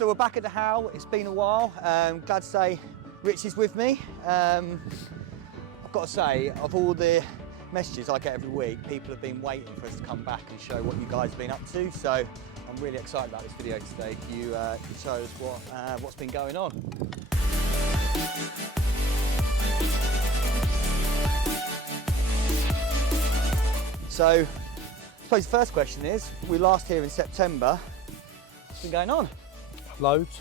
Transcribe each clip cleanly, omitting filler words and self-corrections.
So we're back at the Howl. It's been a while. Glad to say Rich is with me. I've got to say, of all the messages I get every week, people have been waiting for us to come back and show what you guys have been up to. So I'm really excited about this video today. You can show us what's been going on. So I suppose the first question is, we last here in September. What's been going on? Loads.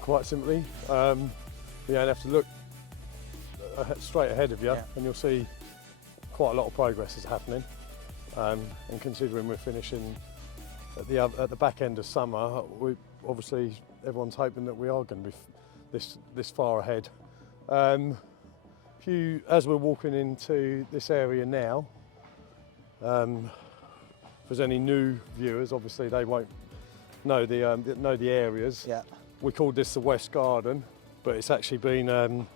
Quite simply. You only have to look straight ahead of you, yeah, and you'll see quite a lot of progress is happening. And considering we're finishing at the back end of summer, obviously everyone's hoping that we are going to be this far ahead. As we're walking into this area now, if there's any new viewers, obviously they won't know the areas. Yeah. We called this the West Garden, but it's actually been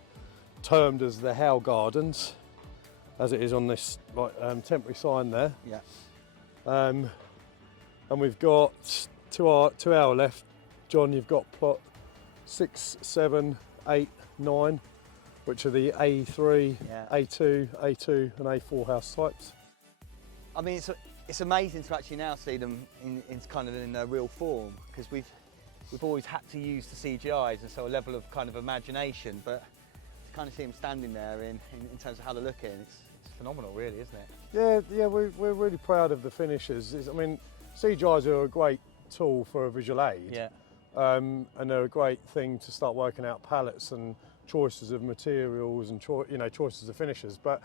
termed as the Howl Gardens, as it is on this temporary sign there. Yeah. And we've got to our left, John, you've got plot 6, 7, 8, 9, which are the A3, yeah, A2, A2 and A4 house types. I mean, it's amazing to actually now see them in kind of in their real form, because we've always had to use the CGIs, and so a level of kind of imagination, but to kind of see them standing there in terms of how they're looking, it's phenomenal, really, isn't it? Yeah, we're really proud of the finishes. I mean, CGIs are a great tool for a visual aid, yeah, and they're a great thing to start working out palettes and choices of materials and choices of finishes. But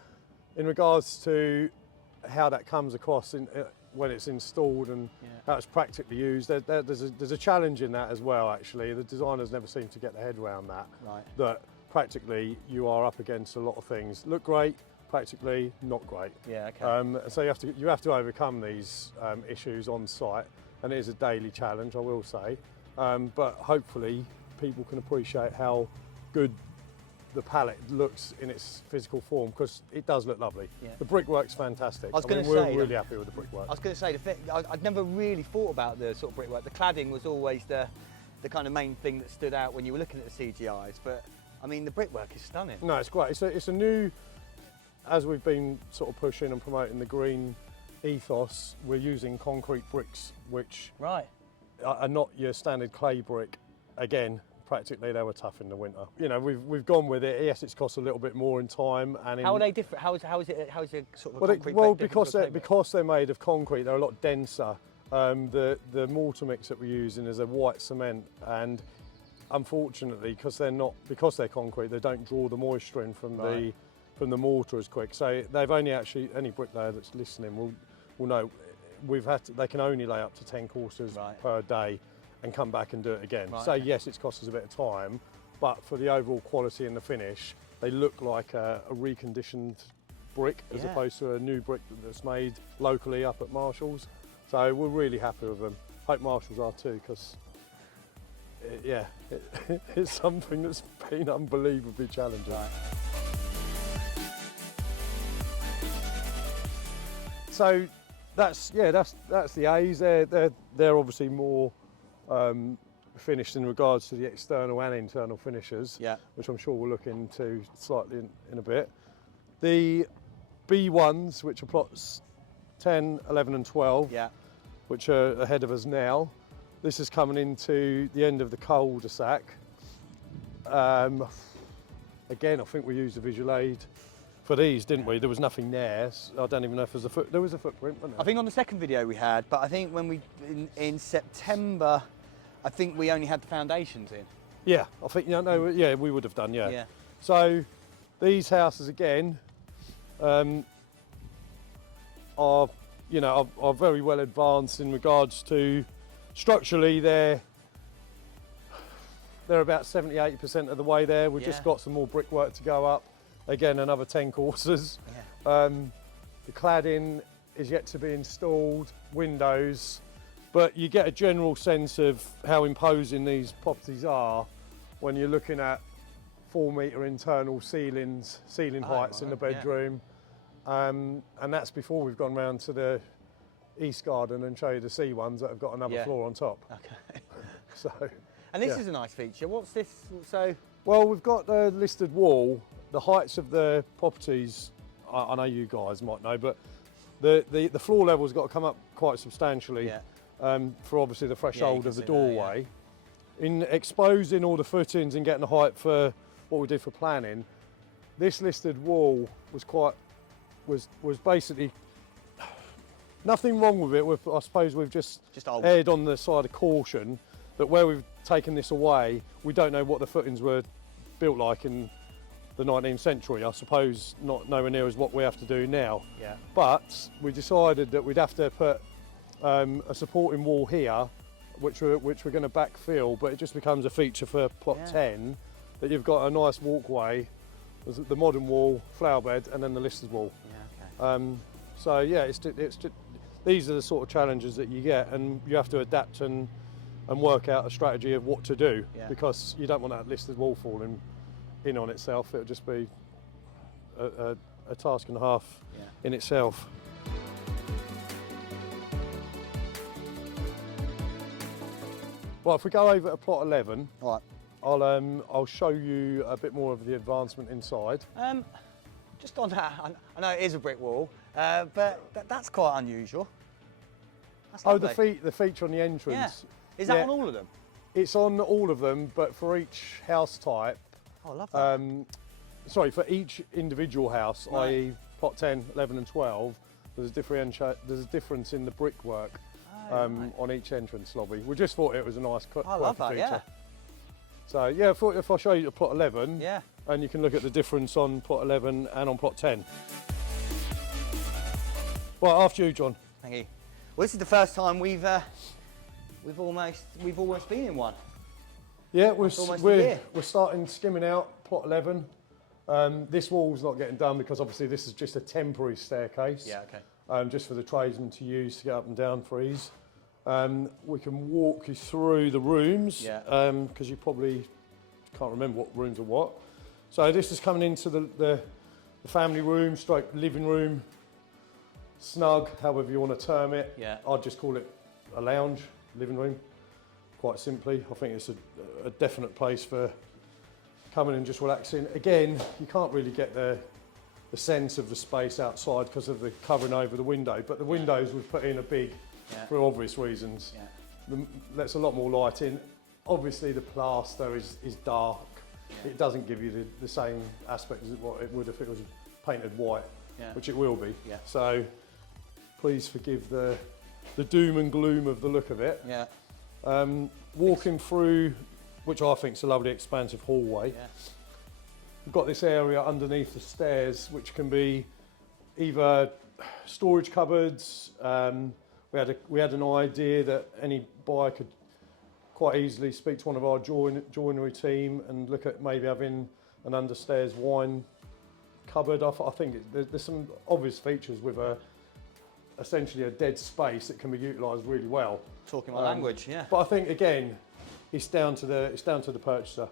in regards to how that comes across when it's installed and, yeah, how it's practically used, there's a challenge in that as well. Actually, the designers never seem to get their head around that. Right. That practically you are up against a lot of things. Look great, practically not great. Yeah. Okay. So you have to overcome these issues on site, and it is a daily challenge, I will say. But hopefully people can appreciate how good the palette looks in its physical form, because it does look lovely. Yeah. The brickwork's fantastic. We're really happy with the brickwork. I was going to say, I'd never really thought about the sort of brickwork. The cladding was always the kind of main thing that stood out when you were looking at the CGIs, but I mean, the brickwork is stunning. No, it's great. It's a new, as we've been sort of pushing and promoting the green ethos, we're using concrete bricks, which are not your standard clay brick. Again, practically they were tough in the winter. You know, we've gone with it. Yes, it's cost a little bit more in time. And how are they different? How is it sort of concrete? Well, because they're made of concrete, they're a lot denser. The mortar mix that we're using is a white cement, and unfortunately, because they're concrete, they don't draw the moisture in from the mortar as quick. So they've only actually, any bricklayer that's listening will know, they can only lay up to 10 courses per day and come back and do it again. So yes, it's cost us a bit of time, but for the overall quality and the finish, they look like a reconditioned brick as opposed to a new brick that's made locally up at Marshall's. So we're really happy with them. Hope Marshall's are too, because it's something that's been unbelievably challenging. So that's the A's. They're obviously more finished in regards to the external and internal finishes, which I'm sure we'll look into slightly in a bit. The B1s, which are plots 10, 11 and 12, which are ahead of us now. This is coming into the end of the cul-de-sac. Again, I think we used a visual aid for these, didn't we? There was nothing there. So I don't even know if there was a footprint, wasn't there? I think on the second video we had, but I think when in September, I think we only had the foundations in. Yeah, I think we would have done. Yeah. So these houses again are very well advanced in regards to structurally. They're about 70-80% of the way there. We've just got some more brickwork to go up. Again, another 10 courses. Yeah. The cladding is yet to be installed. Windows. But you get a general sense of how imposing these properties are when you're looking at 4-metre internal ceiling heights in the bedroom. And that's before we've gone round to the East Garden and show you the C ones that have got another floor on top. Okay. So, And this is a nice feature. What's this? So, well, we've got the listed wall. The heights of the properties, I know you guys might know, but the floor level's got to come up quite substantially for obviously the threshold of the doorway. That, in exposing all the footings and getting the height for what we did for planning, this listed wall was basically nothing wrong with it. I suppose we've just erred on the side of caution that where we've taken this away, we don't know what the footings were built like in the 19th century. I suppose nowhere near as what we have to do now. Yeah. But we decided that we'd have to put a supporting wall here, which we're going to backfill, but it just becomes a feature for plot 10 that you've got a nice walkway, the modern wall, flower bed, and then the listed wall. Yeah, okay. So yeah, these are the sort of challenges that you get, and you have to adapt and work out a strategy of what to do, because you don't want that listed wall falling in on itself. It'll just be a task and a half in itself. Well, if we go over to plot 11, right. I'll show you a bit more of the advancement inside. Just on that, I know it is a brick wall, but that's quite unusual. That's lovely. The feature on the entrance. Yeah. Is that on all of them? It's on all of them, but for each house type. Oh, I love that. Sorry, for each individual house, i.e. plot 10, 11 and 12, there's a difference in the brickwork on each entrance lobby. We just thought it was a nice I love that, feature. yeah. So yeah, if I show you plot 11, yeah, and you can look at the difference on plot 11 and on plot 10. Well, after you, John. Thank you. Well, this is the first time we've almost been in one. Yeah, we're starting skimming out plot 11. This wall's not getting done because obviously this is just a temporary staircase. Yeah, okay. Just for the tradesmen to use to get up and down for ease. We can walk you through the rooms, because you probably can't remember what rooms are what. So this is coming into the family room, stroke living room, snug, however you want to term it. Yeah. I'd just call it a lounge, living room, quite simply. I think it's a definite place for coming and just relaxing. Again, you can't really get the sense of the space outside because of the covering over the window, but the windows we've put in are big. For obvious reasons. Lets a lot more light in. Obviously the plaster is dark. It doesn't give you the same aspect as what it would if it was painted white, which it will be. So please forgive the doom and gloom of the look of it. Walking through, which I think is a lovely expansive hallway. We've got this area underneath the stairs which can be either storage cupboards. We had an idea that any buyer could quite easily speak to one of our joinery team and look at maybe having an understairs wine cupboard. I think there's some obvious features with essentially a dead space that can be utilised really well. Talking my language, yeah. But I think again, it's down to the purchaser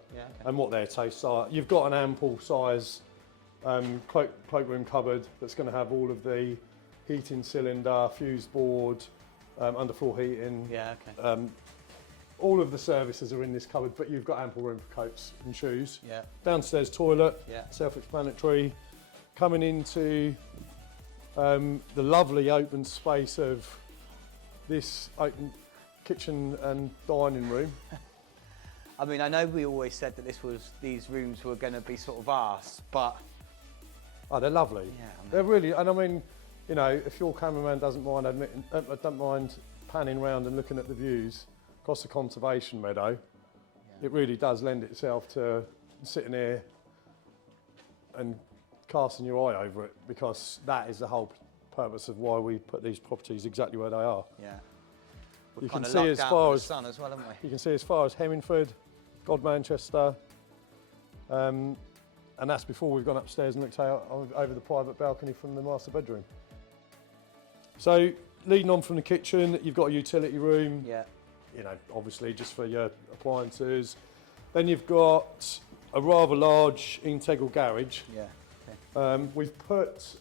and what their tastes are. You've got an ample size cloakroom cupboard that's going to have all of the heating cylinder, fuse board, underfloor heating. All of the services are in this cupboard, but you've got ample room for coats and shoes. Downstairs toilet, self-explanatory. Coming into the lovely open space of this open kitchen and dining room. I mean, I know we always said that these rooms were going to be sort of vast, but they're lovely. Yeah, I mean, they're really, and I mean, you know, if your cameraman doesn't mind panning around and looking at the views across the conservation meadow, it really does lend itself to sitting here and casting your eye over it, because that is the whole purpose of why we put these properties exactly where they are. You can see as far as sun as well, haven't we? You can see as far as Hemmingford, Godmanchester, and that's before we've gone upstairs and looked out over the private balcony from the master bedroom. So leading on from the kitchen, you've got a utility room. You know, obviously just for your appliances. Then you've got a rather large integral garage. We've put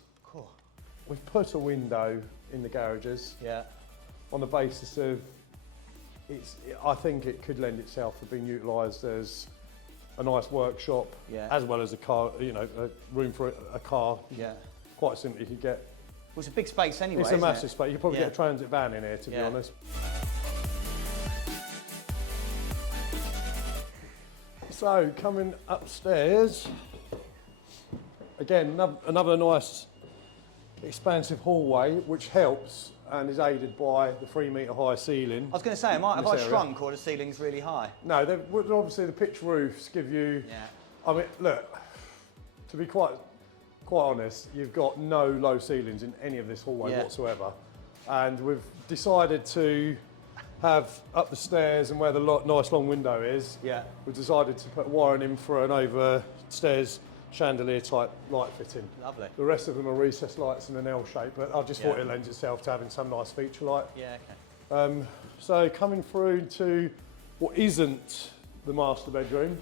a window in the garages. On the basis of I think it could lend itself to being utilised as a nice workshop, as well as a car, a room for a car. Yeah. Quite simply, you could get. Well, it's a big space anyway. It's a massive space. You could probably get a transit van in here, to be honest. So, coming upstairs, again, another nice expansive hallway, which helps and is aided by the 3 metre high ceiling. I was going to say, have I shrunk or the ceiling's really high? No, obviously the pitch roofs give you. I mean, look, to be quite honest, you've got no low ceilings in any of this hallway whatsoever, and we've decided to have up the stairs and where the nice long window is. We've decided to put wiring in for an overstairs chandelier type light fitting. Lovely. The rest of them are recessed lights in an L shape, but I just thought it lends itself to having some nice feature light. So coming through to what isn't the master bedroom,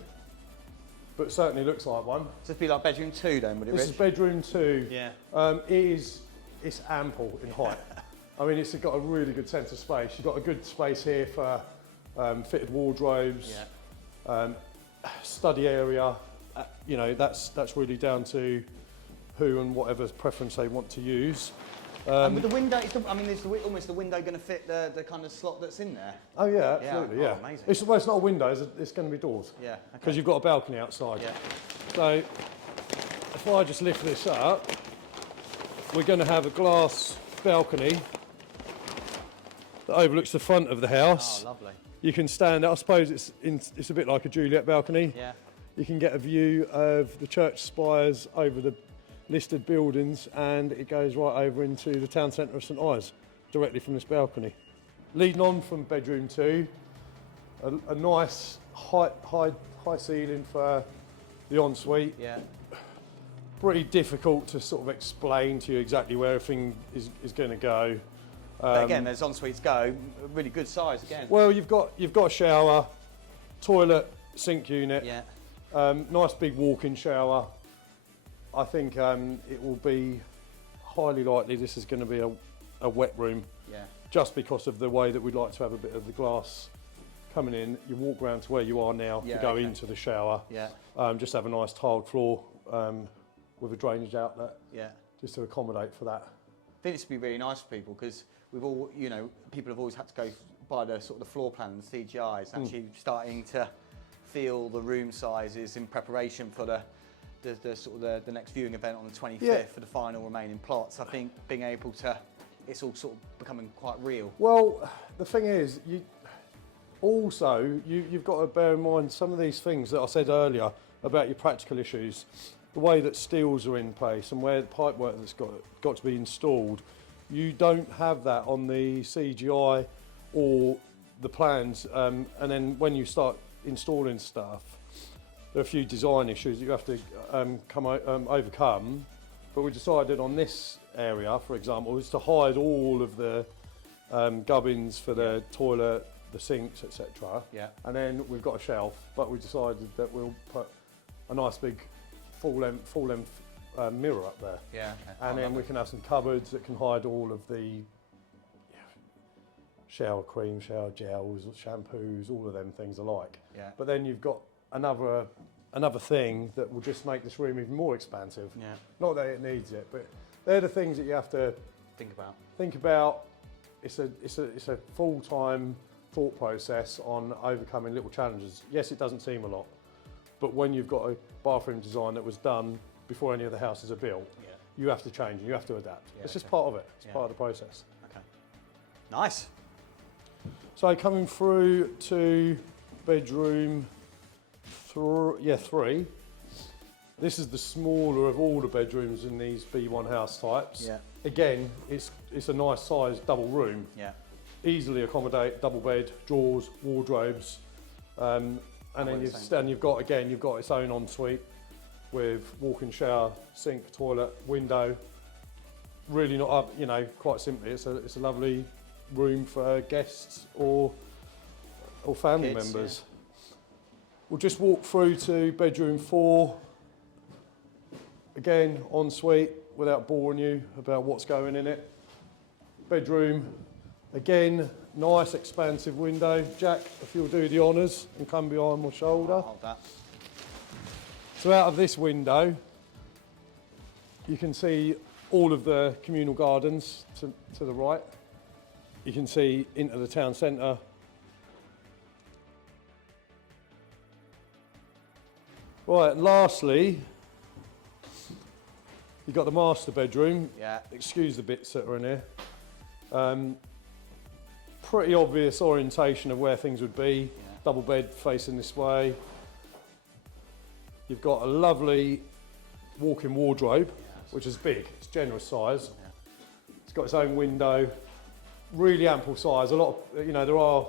but certainly looks like one. So it'd be like bedroom 2 then, would it, Rich? This is bedroom 2. It's ample in height. I mean, it's got a really good sense of space. You've got a good space here for fitted wardrobes, study area. That's really down to who and whatever preference they want to use. And with the window, is the window going to fit the kind of slot that's in there? Oh yeah, absolutely, yeah. Amazing. It's not a window, it's going to be doors. Because you've got a balcony outside. So if I just lift this up, we're going to have a glass balcony that overlooks the front of the house. Oh, lovely. You can stand, I suppose it's a bit like a Juliet balcony. You can get a view of the church spires over the listed buildings, and it goes right over into the town centre of St Ives, directly from this balcony. Leading on from bedroom 2, a nice high ceiling for the ensuite. Pretty difficult to sort of explain to you exactly where everything is going to go. But again, as ensuites go, really good size again. Well, you've got a shower, toilet, sink unit. Nice big walk-in shower. I think it will be highly likely this is going to be a wet room. Just because of the way that we'd like to have a bit of the glass coming in. You walk around to where you are now to go into the shower. Just have a nice tiled floor with a drainage outlet. Just to accommodate for that. I think this would be really nice for people because we've all, people have always had to go by the sort of the floor plan and CGIs, actually starting to feel the room sizes in preparation for the next viewing event on the 25th for the final remaining plots. I think being able to, it's all sort of becoming quite real. Well, the thing is, you've got to bear in mind some of these things that I said earlier about your practical issues, the way that steels are in place and where the pipework that's got to be installed. You don't have that on the CGI or the plans, and then when you start installing stuff, there are a few design issues that you have to overcome, but we decided on this area, for example, is to hide all of the gubbins for the toilet, the sinks, etc. And then we've got a shelf, but we decided that we'll put a nice big full length mirror up there. And then we can have some cupboards that can hide all of the shower cream, shower gels, shampoos, all of them things alike. But then you've got another thing that will just make this room even more expansive. Not that it needs it, but they're the things that you have to think about. It's a full-time thought process on overcoming little challenges. Yes, it doesn't seem a lot, but when you've got a bathroom design that was done before any of the houses are built, you have to change and you have to adapt. It's just part of it. It's part of the process. Nice. So coming through to bedroom 3. This is the smaller of all the bedrooms in these B1 house types. Again, it's a nice sized double room. Easily accommodate double bed, drawers, wardrobes, and then you've got its own ensuite with walk-in shower, sink, toilet, window. Really not up, quite simply, it's a lovely room for guests or family members. We'll just walk through to bedroom 4. Again, ensuite, without boring you about what's going in it. Bedroom Again, nice expansive window. Jack, if you'll do the honours and come behind my shoulder. I'll hold that. So out of this window, you can see all of the communal gardens to the right. You can see into the town centre. Right, and lastly, you've got the master bedroom. Yeah. Excuse the bits that are in here. Pretty obvious orientation of where things would be. Yeah. Double bed facing this way. You've got a lovely walk-in wardrobe, which is big. It's generous size. Yeah. It's got its own window. Really ample size. A lot of, there are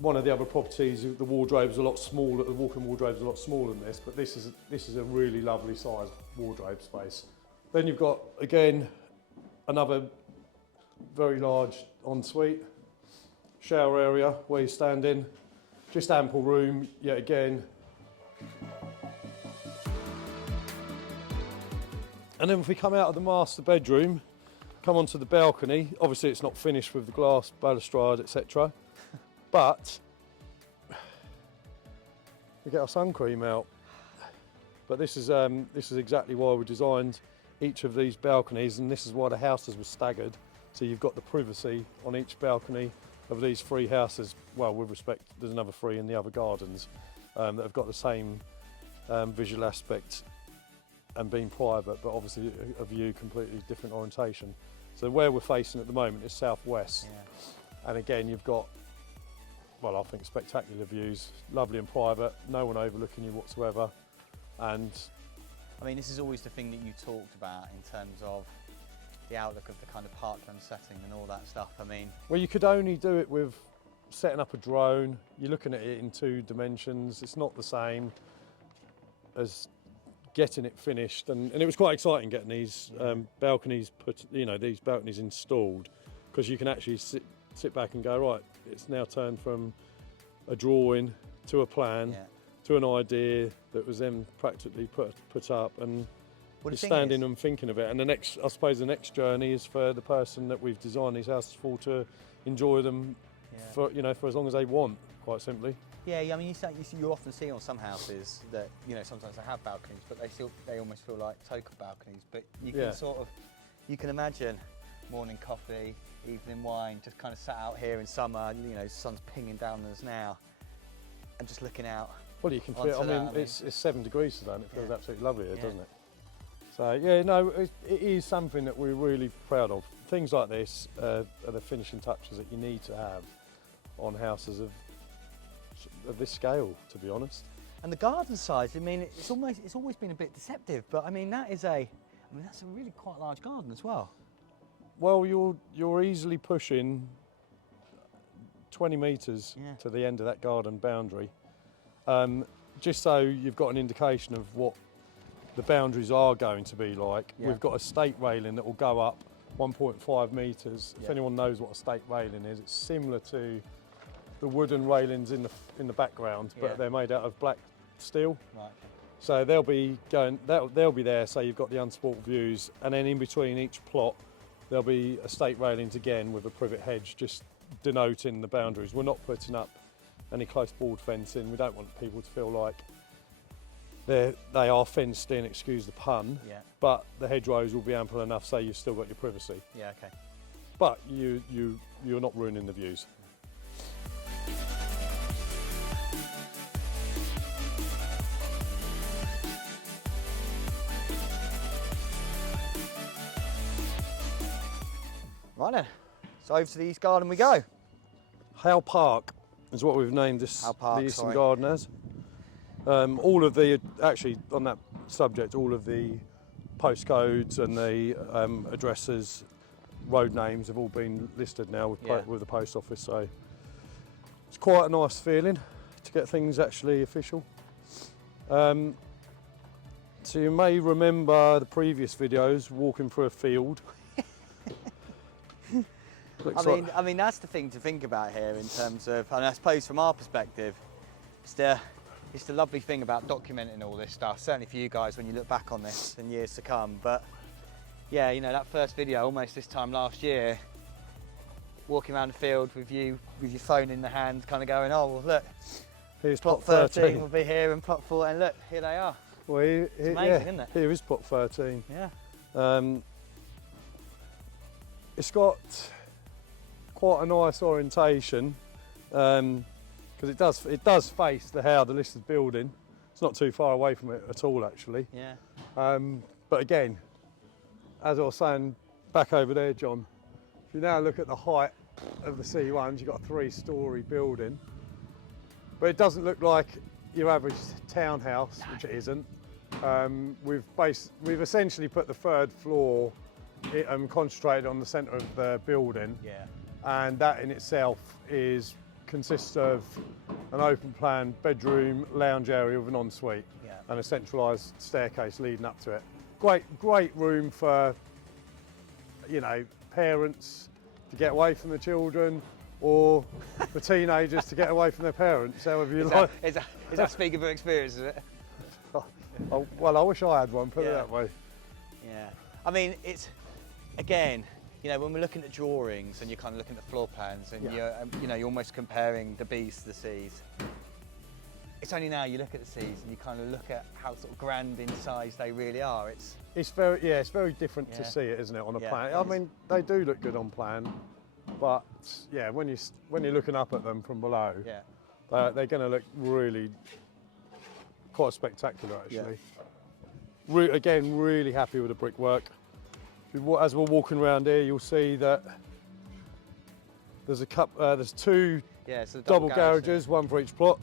one of the other properties, the wardrobe's a lot smaller, the walk-in wardrobe's a lot smaller than this, but this is a really lovely sized wardrobe space. Then you've got, again, another very large ensuite, shower area where you stand in, just ample room, yet again. And then if we come out of the master bedroom, come onto the balcony, obviously it's not finished with the glass balustrade, etc. But we get our sun cream out. But this is exactly why we designed each of these balconies, and this is why the houses were staggered. So you've got the privacy on each balcony of these 3 houses. Well, with respect, there's another 3 in the other gardens that have got the same visual aspect and being private, but obviously a view completely different orientation. So where we're facing at the moment is southwest. Yeah. And again, you've got, well, I think spectacular views, lovely and private, no one overlooking you whatsoever. And I mean, this is always the thing that you talked about in terms of the outlook of the kind of parkland setting and all that stuff. I mean, well, you could only do it with setting up a drone. You're looking at it in 2 dimensions. It's not the same as getting it finished, and it was quite exciting getting these balconies these balconies installed, because you can actually sit back and go, right, it's now turned from a drawing to a plan to an idea that was then practically put up, and you're standing and thinking of it. And I suppose the next journey is for the person that we've designed these houses for to enjoy them for as long as they want, quite simply. Yeah, I mean, you often see on some houses that, sometimes they have balconies, but they almost feel like token balconies. But you can you can imagine morning coffee, evening wine, just kind of sat out here in summer, the sun's pinging down on us now, and just looking out. Well, you can feel, it's 7 degrees today and it feels absolutely lovely here, doesn't it? So, it is something that we're really proud of. Things like this are the finishing touches that you need to have on houses of this scale, to be honest. And the garden size, I mean, it's always been a bit deceptive, but I mean, that's a really quite large garden as well. Well, you're easily pushing 20 metres to the end of that garden boundary. Just so you've got an indication of what the boundaries are going to be like. Yeah. We've got a stake railing that will go up 1.5 metres. If anyone knows what a stake railing is, it's similar to the wooden railings in the background, but they're made out of black steel. Right. So they'll be there. So you've got the unsport views, and then in between each plot, there'll be a stake railings again with a privet hedge, just denoting the boundaries. We're not putting up any close board fencing. We don't want people to feel like they are fenced in, excuse the pun. Yeah. But the hedgerows will be ample enough, so you've still got your privacy. Yeah. Okay. But you're not ruining the views. Right then, so over to the East Garden we go. Howe Park is what we've named this, the Eastern Garden as. All of the, actually on that subject, all of the postcodes and the addresses, road names have all been listed now with the post office, so it's quite a nice feeling to get things actually official. So you may remember the previous videos, walking through a field. I mean, that's the thing to think about here in terms of, and I suppose from our perspective, it's the lovely thing about documenting all this stuff, certainly for you guys when you look back on this in years to come. But yeah, that first video, almost this time last year, walking around the field with you with your phone in the hand, kind of going, oh well, look, here's plot 13 will be here, and plot 14. Look, here they are. Well, it's amazing, isn't it? Here is plot 13. Yeah. It's got quite a nice orientation because it does face the listed building. It's not too far away from it at all, actually. Yeah. But again, as I was saying back over there, John, if you now look at the height of the C1s, you've got a 3-storey building, but it doesn't look like your average townhouse, which it isn't. We've essentially put the 3rd floor concentrated on the centre of the building, and that in itself consists of an open plan bedroom, lounge area with an ensuite, and a centralised staircase leading up to it. Great room for, you know, parents to get away from the children, or for teenagers to get away from their parents, however you like. Is that speaking of experience, is it? Oh, well, I wish I had one, put it that way. Yeah. I mean, it's, again, you know, when we're looking at drawings and you're kind of looking at the floor plans and you're almost comparing the B's to the C's. It's only now you look at the C's and you kind of look at how sort of grand in size they really are. It's very different to see it, isn't it, on a plan? I mean, they do look good on plan, but yeah, when you're looking up at them from below, they're going to look really quite spectacular, actually. Again, really happy with the brickwork. As we're walking around here, you'll see that there's there's 2 double garages, one for each plot.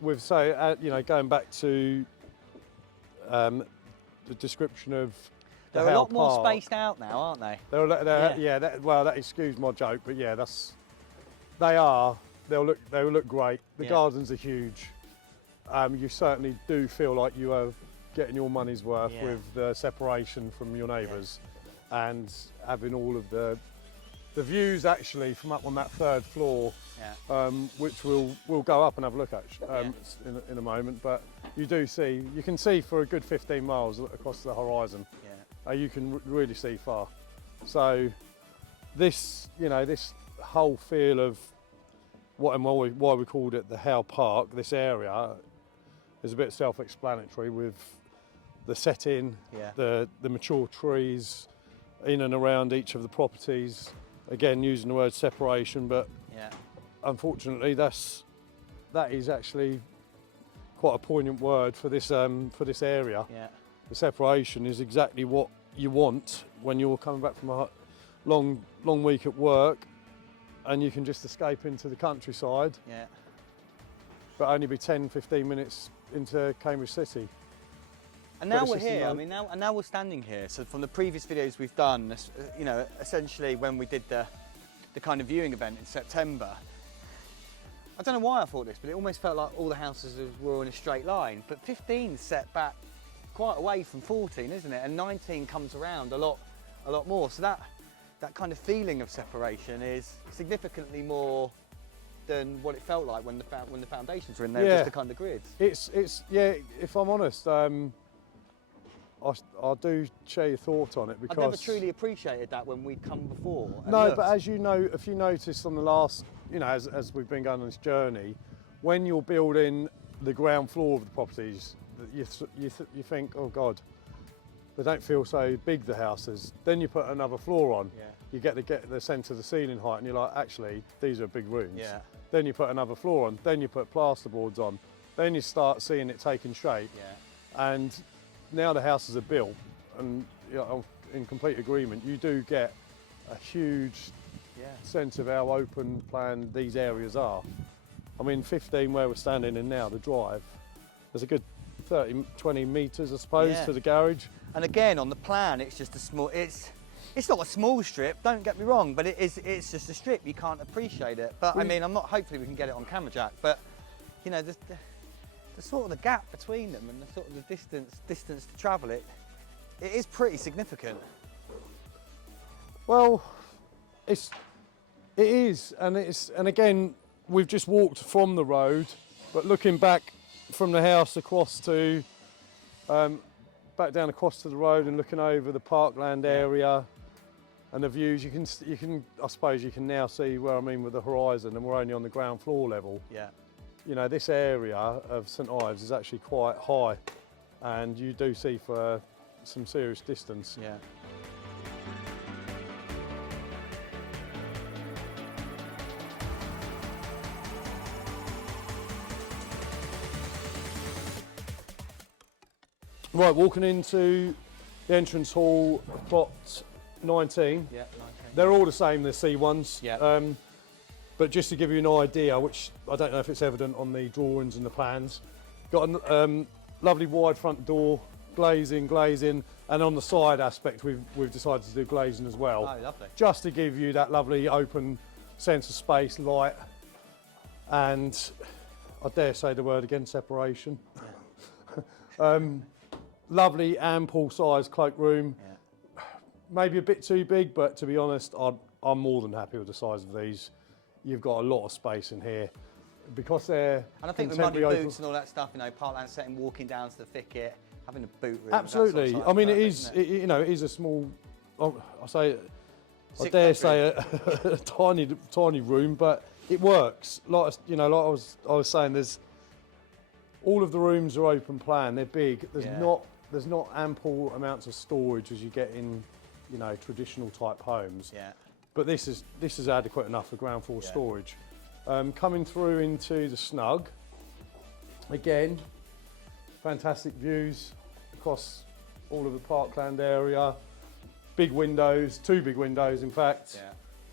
With going back to the description of they're a lot more spaced out now, aren't they? That excuse my joke, but yeah, they'll look great. The gardens are huge. You certainly do feel like you are getting your money's worth with the separation from your neighbours and having all of the views actually from up on that 3rd floor, which we'll go up and have a look at in a moment. But you can see for a good 15 miles across the horizon. You can really see far. So this whole feel of why we called it the Howe Park, this area, is a bit self-explanatory with the setting, the mature trees in and around each of the properties. Again, using the word separation, but unfortunately, that is actually quite a poignant word for this area. The separation is exactly what you want when you're coming back from a long week at work, and you can just escape into the countryside. But only be 10-15 minutes into Cambridge City. And now we're here. I mean, now we're standing here. So from the previous videos we've done, you know, essentially when we did the kind of viewing event in September, I don't know why I thought this, but it almost felt like all the houses were in a straight line. But 15 set back quite away from 14, isn't it? And 19 comes around a lot more. So that kind of feeling of separation is significantly more than what it felt like when the foundations were in there, just the kind of grids. It's if I'm honest, I do share your thoughts on it, because I've never truly appreciated that when we'd come before. No, but as you know, if you noticed on the last, you know, as we've been going on this journey, when you're building the ground floor of the properties, you think, oh God, they don't feel so big, the houses. Then you put another floor on, you get the sense of the ceiling height, and you're like, actually, these are big rooms. Then you put another floor on, then you put plasterboards on, then you start seeing it taking shape. And now the houses are built, and you know, in complete agreement, you do get a huge sense of how open plan these areas are. I mean, 15 where we're standing in now, the drive, there's a good 20 metres, I suppose, to the garage. And again, on the plan, it's just a small, it's not a small strip, don't get me wrong, but it's just a strip, you can't appreciate it. But I mean, hopefully we can get it on camera, Jack, but you know, the sort of the gap between them and the sort of the distance to travel, it is pretty significant. Well, it is, and again, we've just walked from the road, but looking back from the house across to, back down across to the road and looking over the parkland area, And the views, you can, I suppose you can now see where I mean with the horizon, and we're only on the ground floor level. Yeah. You know, this area of St Ives is actually quite high, and you do see for some serious distance. Yeah. Right, walking into the entrance hall, plot 19. Yeah, 19. They're all the same, the C1s. Yeah. But just to give you an idea, which I don't know if it's evident on the drawings and the plans, got a lovely wide front door, glazing, and on the side aspect we've decided to do glazing as well. Oh, lovely. Just to give you that lovely open sense of space, light, and I dare say the word again, separation. Yeah. Lovely ample size cloakroom. Yeah. Maybe a bit too big, but to be honest, I'm more than happy with the size of these. You've got a lot of space in here. Because they're and I think with muddy boots and all that stuff, you know, parkland setting, walking down to the thicket, having a boot room. Absolutely. I mean, perfect, you know, it is a small, I dare say a tiny room, but it works. Like, you know, like I was saying, there's all of the rooms are open plan. They're big. There's not ample amounts of storage as you get in, you know, traditional type homes. Yeah. But this is adequate enough for ground floor storage. Coming through into the snug, again, fantastic views across all of the parkland area. Big windows, 2 big windows in fact.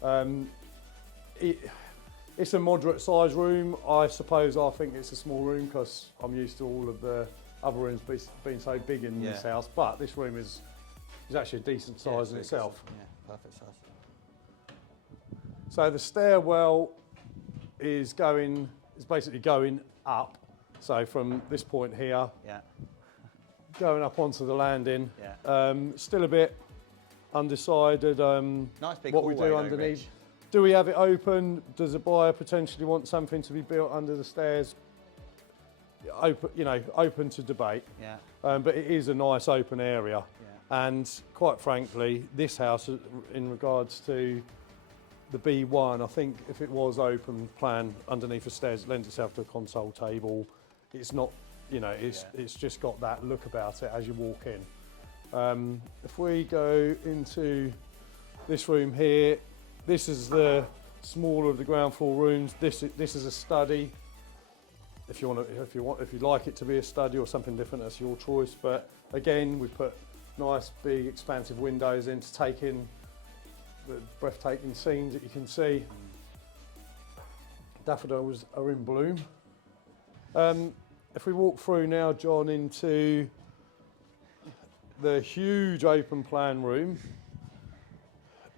Yeah. It's a moderate size room. I suppose I think it's a small room because I'm used to all of the other rooms being so big in this house, but this room is actually a decent size in itself. Yeah, perfect size. So the stairwell is basically going up. So from this point here, going up onto the landing. Yeah. Still a bit undecided nice big what we do underneath. Rich. Do we have it open? Does a buyer potentially want something to be built under the stairs? Open, you know, open to debate. Yeah. But it is a nice open area. Yeah. And quite frankly, this house, in regards to the B1, I think if it was open plan underneath the stairs, it lends itself to a console table. It's not, you know, it's just got that look about it as you walk in. If we go into this room here, this is the smaller of the ground floor rooms. This is a study. If you'd like it to be a study or something different, that's your choice. But again, we put nice, big, expansive windows in to take in the breathtaking scenes that you can see. Daffodils are in bloom. If we walk through now, John, into the huge open plan room,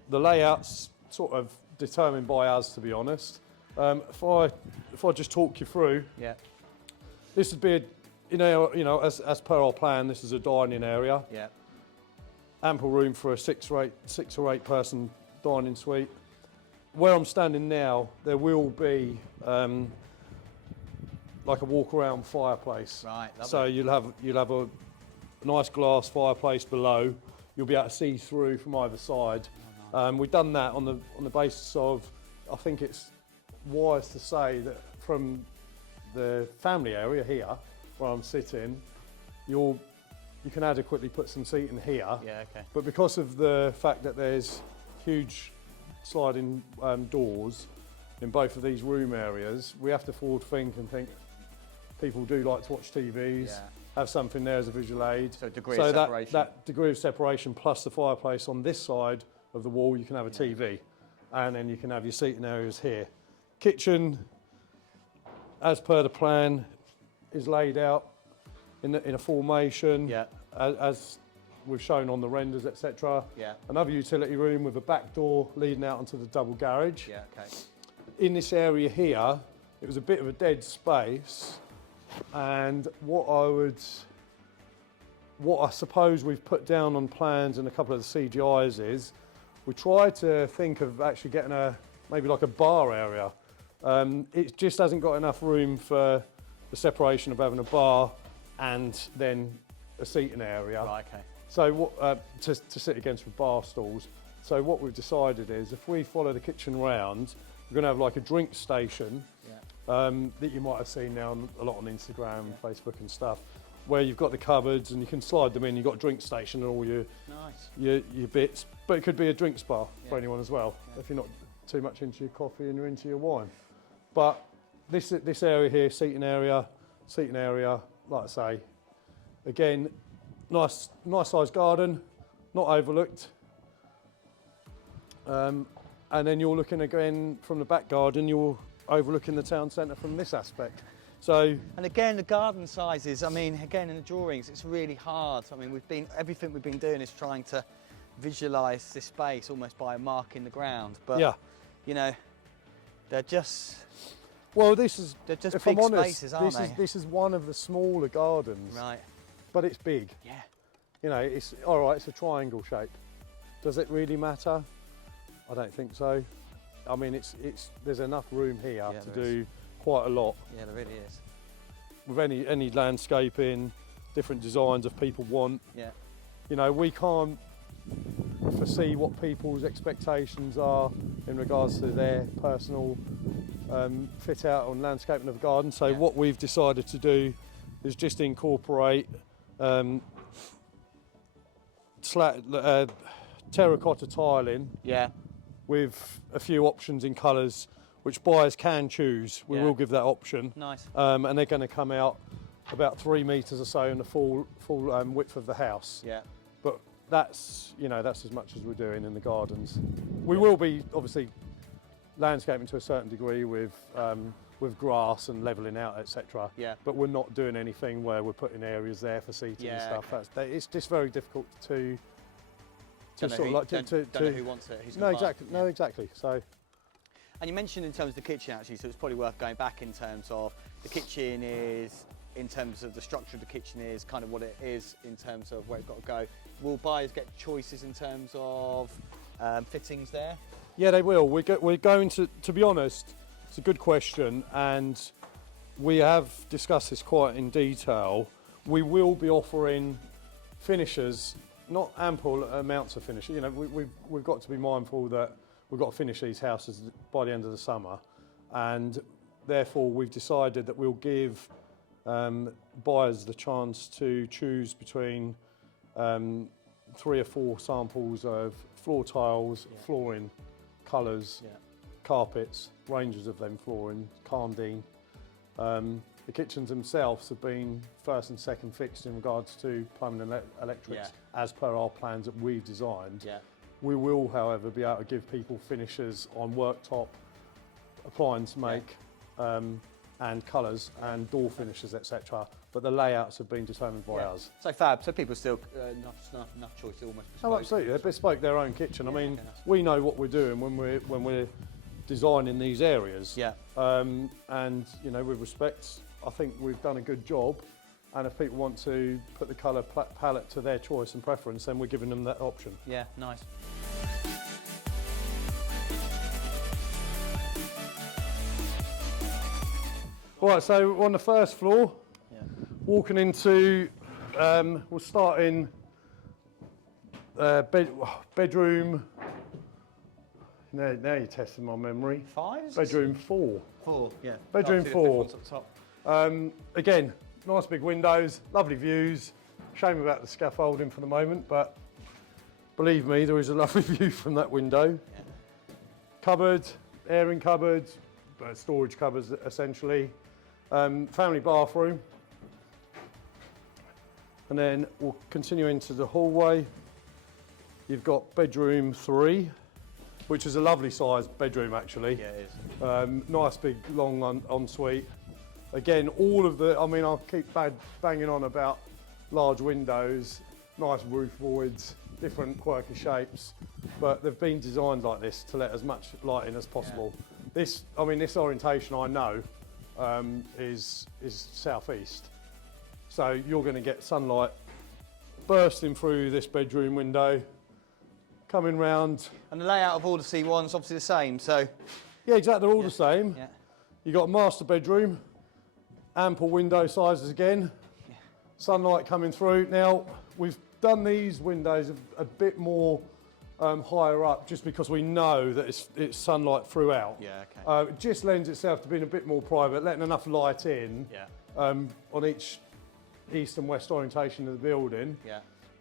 the layout's sort of determined by us, to be honest. If I just talk you through, this would be, as per our plan, this is a dining area. Yeah. Ample room for a six or eight person dining suite. Where I'm standing now, there will be like a walk around fireplace. Right. Lovely. So you'll have a nice glass fireplace below. You'll be able to see through from either side. Oh, nice. We've done that on the basis of, I think it's wise to say that from the family area here, where I'm sitting, you can adequately put some seating here. Yeah, okay. But because of the fact that there's huge sliding doors in both of these room areas, we have to forward think and think people do like to watch TVs, have something there as a visual aid. So degree of separation. That degree of separation plus the fireplace on this side of the wall, you can have a TV. And then you can have your seating areas here. Kitchen, as per the plan, is laid out in a formation, as we've shown on the renders, etc. Yeah. Another utility room with a back door leading out onto the double garage. Yeah, okay. In this area here, it was a bit of a dead space, and what I suppose we've put down on plans and a couple of the CGIs is, we tried to think of actually getting maybe like a bar area. It just hasn't got enough room for the separation of having a bar and then a seating area. Right, okay. So to sit against with bar stools. So what we've decided is if we follow the kitchen round, we're going to have like a drink station that you might have seen now a lot on Instagram, Facebook and stuff, where you've got the cupboards and you can slide them in. You've got a drink station and all your bits, but it could be a drinks bar for anyone as well, if you're not too much into your coffee and you're into your wine. But this area here, seating area, like I say, again, nice sized garden, not overlooked. And then you're looking again from the back garden, you're overlooking the town centre from this aspect. So, and again, the garden sizes, I mean, again, in the drawings, it's really hard. I mean, everything we've been doing is trying to visualise this space almost by a mark in the ground. But, you know, they're just... Well, they're just if big I'm honest, spaces, aren't they? This is one of the smaller gardens. Right. But it's big. Yeah. You know, it's all right, it's a triangle shape. Does it really matter? I don't think so. I mean, there's enough room here to do quite a lot. Yeah, there really is. With any landscaping, different designs if people want. Yeah. You know, we can't foresee what people's expectations are in regards to their personal fit out on landscaping of a garden. So what we've decided to do is just incorporate terracotta tiling. Yeah. With a few options in colours, which buyers can choose. We will give that option. Nice. And they're going to come out about 3 metres or so in the full width of the house. Yeah. But that's as much as we're doing in the gardens. We will be obviously landscaping to a certain degree with grass and levelling out, etc. Yeah. But we're not doing anything where we're putting areas there for seating and stuff. Okay. It's just very difficult to. Don't know who wants it. Who's No, exactly. No, exactly. So. And you mentioned in terms of the kitchen actually, so it's probably worth going back in terms of the kitchen is, in terms of the structure of the kitchen is kind of what it is in terms of where it's got to go. Will buyers get choices in terms of fittings there? Yeah, they will. We're going to be honest, it's a good question, and we have discussed this quite in detail. We will be offering finishers, not ample amounts of finish. You know, we've got to be mindful that we've got to finish these houses by the end of the summer, and therefore we've decided that we'll give buyers the chance to choose between 3 or 4 samples of floor tiles, flooring, colours, carpets, ranges of them flooring, Carndine. The kitchens themselves have been first and second fixed in regards to plumbing and electrics as per our plans that we've designed. Yeah. We will, however, be able to give people finishers on worktop, appliance make, and colours and door finishes, etc. But the layouts have been determined by us. So fab. So people still enough choice to almost bespoke. Oh, absolutely. They bespoke their own kitchen. I mean, we know what we're doing when we're designing these areas. Yeah. And you know, with respect, I think we've done a good job. And if people want to put the colour palette to their choice and preference, then we're giving them that option. Yeah, nice. Right, so we're on the first floor, walking into, we'll start in bedroom, now you're testing my memory. 5? Bedroom 4. 4, yeah. Bedroom 4. Top. Again, nice big windows, lovely views. Shame about the scaffolding for the moment, but believe me, there is a lovely view from that window. Yeah. Cupboard, airing cupboards, storage cupboards essentially. Family bathroom. And then we'll continue into the hallway. You've got bedroom 3, which is a lovely sized bedroom actually. Yeah, it is. Nice big long ensuite. Again, all of the, I mean, I'll keep banging on about large windows, nice roof voids, different quirky shapes, but they've been designed like this to let as much light in as possible. Yeah. This orientation I know is southeast. So you're going to get sunlight bursting through this bedroom window, coming round. And the layout of all the C1s is obviously the same, so... Yeah, exactly, they're all the same. Yeah. You've got a master bedroom, ample window sizes again, sunlight coming through. Now, we've done these windows a bit more higher up, just because we know that it's sunlight throughout. Yeah, okay. It just lends itself to being a bit more private, letting enough light in on each east and west orientation of the building. Yeah.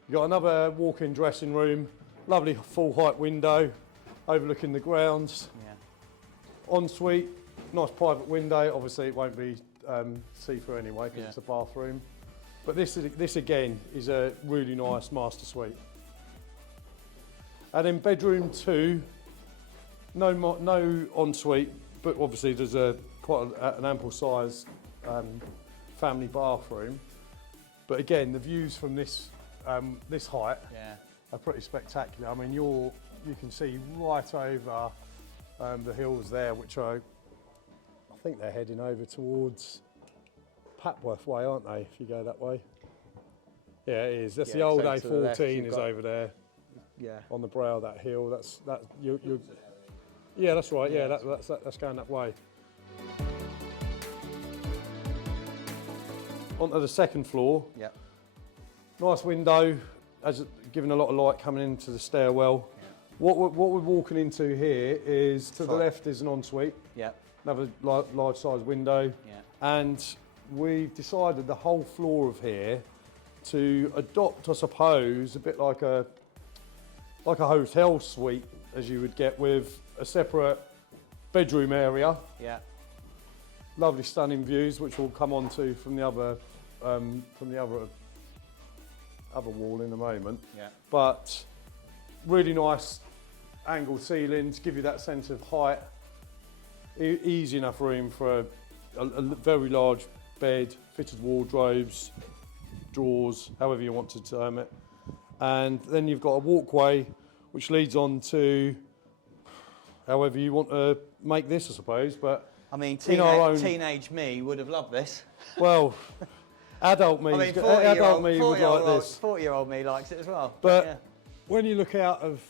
You've got another walk-in dressing room, lovely full height window overlooking the grounds. Yeah. Ensuite, nice private window. Obviously it won't be see-through anyway because it's a bathroom. But this again is a really nice master suite. And then bedroom 2, no ensuite, but obviously there's quite an ample size family bathroom. But again, the views from this height are pretty spectacular. I mean, you can see right over the hills there, which I think they're heading over towards Papworth Way, aren't they? If you go that way. Yeah, it is. That's the old A14 is over there. Yeah. On the brow of that hill. Yeah, that's right. Yeah, that's going that way. Onto the second floor. Yeah. Nice window, giving a lot of light coming into the stairwell. Yeah. What we're walking into here is to the left is an ensuite. Yeah. Another large size window. Yeah. And we've decided the whole floor of here to adopt, I suppose, a bit like a hotel suite, as you would get, with a separate bedroom area. Yeah. Lovely stunning views, which we'll come on to from the other wall in a moment. Yeah. But really nice angled ceilings, give you that sense of height. Easy enough room for a very large bed, fitted wardrobes, drawers, however you want to term it. And then you've got a walkway which leads on to however you want to make this, I suppose. But I mean, teenage me would have loved this. Well, adult me, would like this. 40-year-old me likes it as well. But when you look out of,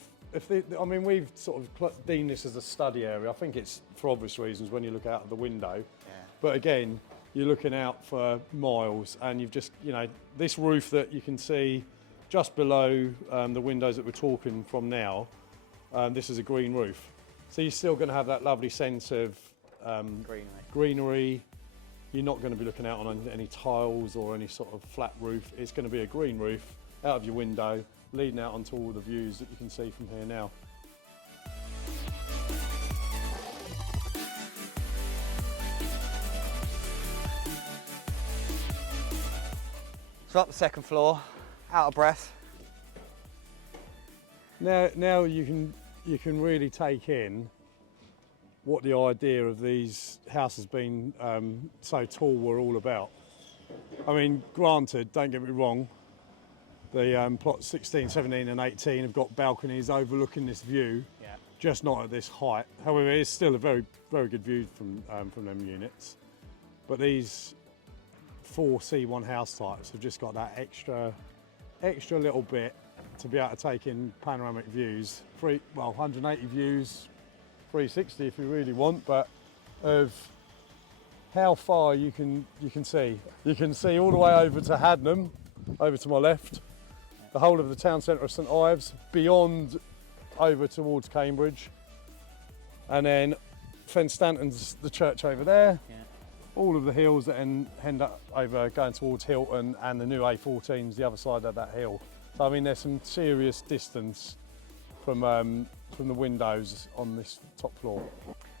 I mean, we've sort of deemed this as a study area. I think it's for obvious reasons when you look out of the window. Yeah. But again, you're looking out for miles, and you've just, this roof that you can see just below the windows that we're talking from now, this is a green roof. So you're still going to have that lovely sense of greenery. You're not going to be looking out on any tiles or any sort of flat roof. It's going to be a green roof out of your window, leading out onto all the views that you can see from here now. So up the second floor, out of breath. Now you can really take in what the idea of these houses being so tall were all about. I mean, granted, don't get me wrong, the plots 16, 17 and 18 have got balconies overlooking this view, just not at this height. However, it's still a very, very good view from them units. But these 4 C1 house types have just got that extra little bit to be able to take in panoramic views. 180 views, 360 if you really want, but of how far you can see. You can see all the way over to Hadnam, over to my left, the whole of the town centre of St Ives, beyond over towards Cambridge, and then Fenstanton's the church over there. Yeah. All of the hills that end up over going towards Hilton, and the new A14's the other side of that hill. So I mean, there's some serious distance from the windows on this top floor.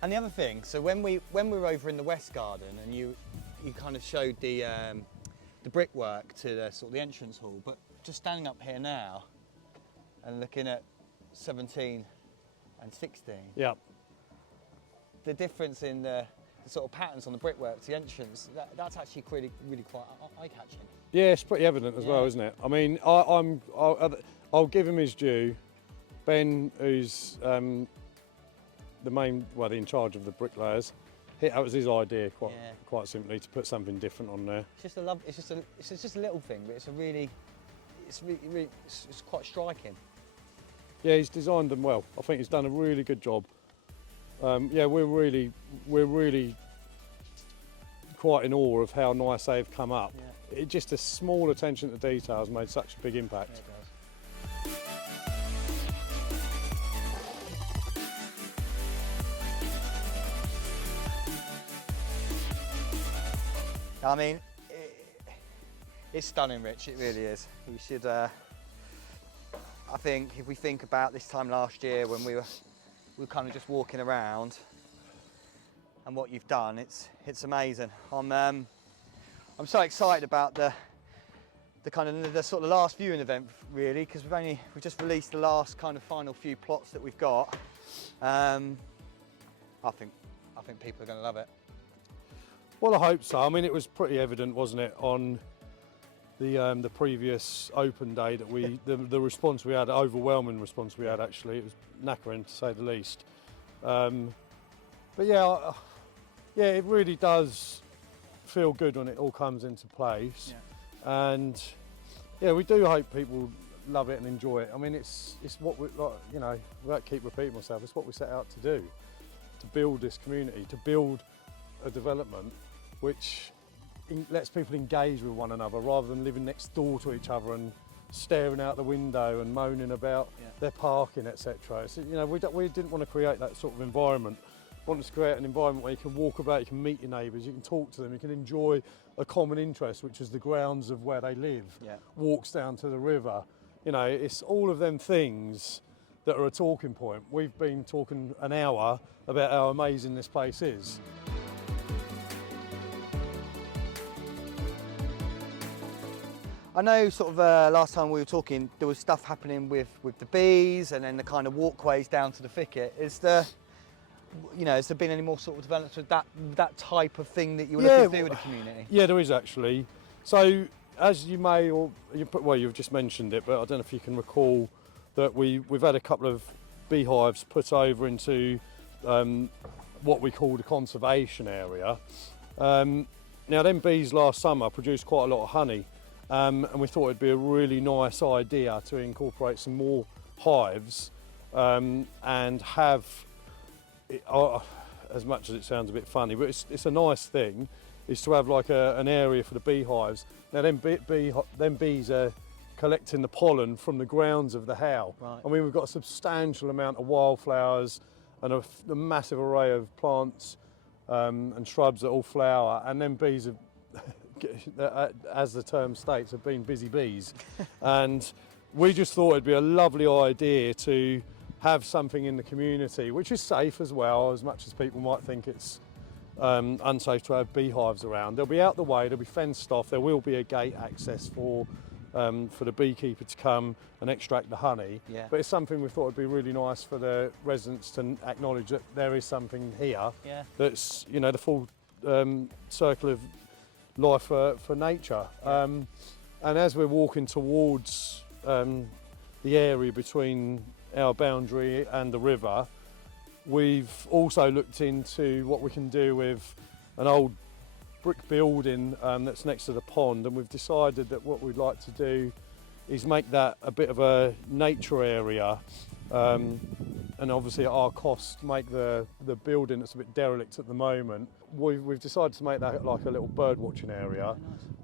And the other thing, so when we were over in the West Garden, and you kind of showed the brickwork to the sort of the entrance hall, but just standing up here now and looking at 17 and 16. Yeah. The difference in the sort of patterns on the brickwork to the entrance, that's actually really quite eye-catching. Yeah, it's pretty evident as well, isn't it? I mean, I'll give him his due. Ben, who's the in charge of the bricklayers, that was his idea, quite simply, to put something different on there. It's just a little thing, but it's quite striking. Yeah, he's designed them well. I think he's done a really good job. Yeah, we're really quite in awe of how nice they've come up. Yeah. Just a small attention to detail has made such a big impact. Yeah, it does. I mean, it's stunning, Rich, it really is. We should, I think if we think about this time last year when we were kind of just walking around and what you've done, it's amazing. I'm so excited about the sort of last viewing event, really, because we've just released the last kind of final few plots that we've got. I think people are going to love it. Well, I hope so. I mean, it was pretty evident, wasn't it, on the previous open day that the response we had, the overwhelming response we had, actually, it was knackering to say the least. But yeah, it really does feel good when it all comes into place. Yeah. And yeah, we do hope people love it and enjoy it. I mean, it's what we, like, you know, without keep repeating myself, it's what we set out to do, to build this community, to build a development which lets people engage with one another rather than living next door to each other and staring out the window and moaning about their parking, etc. So, you know, we didn't want to create that sort of environment. We wanted to create an environment where you can walk about, you can meet your neighbours, you can talk to them, you can enjoy a common interest, which is the grounds of where they live, walks down to the river. You know, it's all of them things that are a talking point. We've been talking an hour about how amazing this place is. I know sort of last time we were talking, there was stuff happening with the bees and then the kind of walkways down to the thicket. Has there been any more sort of developments with that type of thing that you were looking to do with the community? Yeah, there is actually. So as you may, you've just mentioned it, but I don't know if you can recall that we've had a couple of beehives put over into what we call the conservation area. Now them bees last summer produced quite a lot of honey. And we thought it'd be a really nice idea to incorporate some more hives and have, as much as it sounds a bit funny, but it's a nice thing, is to have like an area for the beehives. Now them bees are collecting the pollen from the grounds of the how. Right. I mean, we've got a substantial amount of wildflowers and a massive array of plants and shrubs that all flower, and them bees have as the term states, have been busy bees. And we just thought it'd be a lovely idea to have something in the community which is safe as well, as much as people might think it's unsafe to have beehives around. They'll be out the way, they'll be fenced off, there will be a gate access for the beekeeper to come and extract the honey. Yeah. But it's something we thought would be really nice for the residents to acknowledge that there is something here that's, you know, the full circle of life for nature. And as we're walking towards the area between our boundary and the river, we've also looked into what we can do with an old brick building that's next to the pond, and we've decided that what we'd like to do is make that a bit of a nature area, and obviously at our cost make the building that's a bit derelict at the moment, we've decided to make that like a little bird watching area.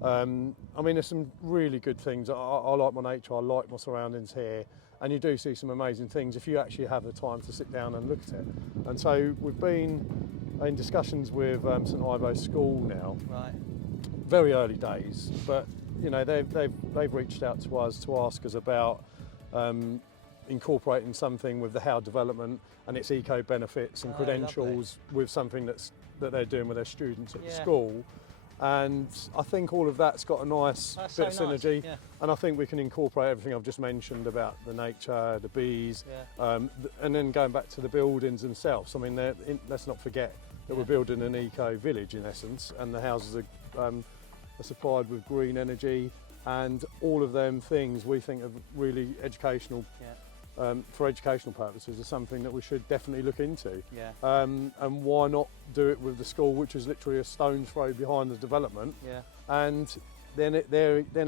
I mean, there's some really good things. I like my nature, I like my surroundings here, and you do see some amazing things if you actually have the time to sit down and look at it. And so we've been in discussions with St Ivo's school now. Right. Very early days, but you know, they've reached out to us to ask us about incorporating something with the how development and its eco benefits and credentials with something that they're doing with their students at the school. And I think all of that's got a nice bit of synergy. Yeah. And I think we can incorporate everything I've just mentioned about the nature, the bees, and then going back to the buildings themselves. I mean, let's not forget that we're building an eco village in essence, and the houses are supplied with green energy, and all of them things we think are really educational. For educational purposes, is something that we should definitely look into. Yeah. And why not do it with the school, which is literally a stone's throw behind the development? Yeah. And then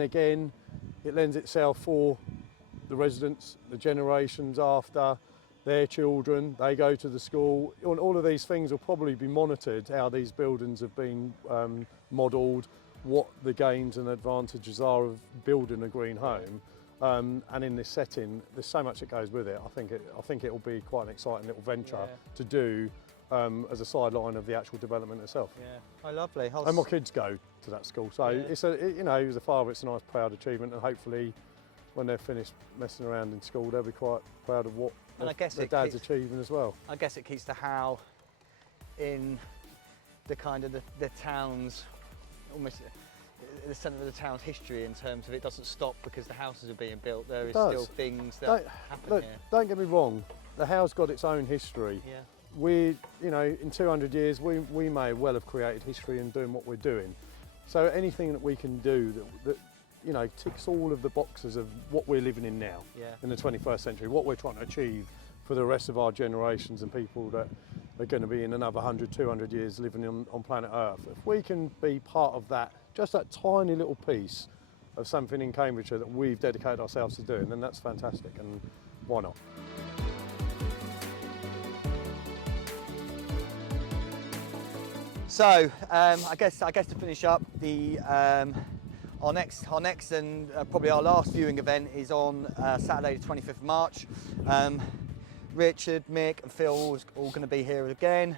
again, it lends itself for the residents, the generations after, their children. They go to the school. All of these things will probably be monitored. How these buildings have been modelled, what the gains and advantages are of building a green home. And in this setting, there's so much that goes with it. I think it will be quite an exciting little venture to do as a sideline of the actual development itself. Yeah, oh, lovely. And my kids go to that school, so Yeah. it's as a father, it's a nice, proud achievement, and hopefully, when they're finished messing around in school, they'll be quite proud of what their dad's achieving as well. I guess it keeps the how in the kind of the town's, almost the centre of the town's history, in terms of it doesn't stop because the houses are being built. There is still things that happen here. Don't get me wrong, the house got its own history. Yeah. We, in 200 years, we may well have created history in doing what we're doing. So anything that we can do that ticks all of the boxes of what we're living in now, in the 21st century, what we're trying to achieve for the rest of our generations and people that are going to be in another 100, 200 years living on planet Earth. If we can be part of that, just that tiny little piece of something in Cambridgeshire that we've dedicated ourselves to doing, then that's fantastic, and why not? So I guess to finish up, our next and probably our last viewing event is on Saturday the 25th of March. Richard, Mick and Phil are all going to be here again.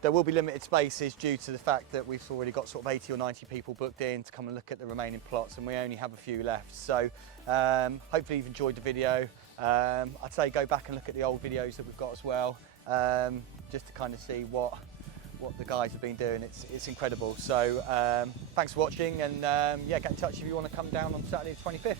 There will be limited spaces due to the fact that we've already got sort of 80 or 90 people booked in to come and look at the remaining plots, and we only have a few left. So hopefully you've enjoyed the video. I'd say go back and look at the old videos that we've got as well, just to kind of see what the guys have been doing. It's incredible. So thanks for watching, and yeah, get in touch if you want to come down on Saturday the 25th.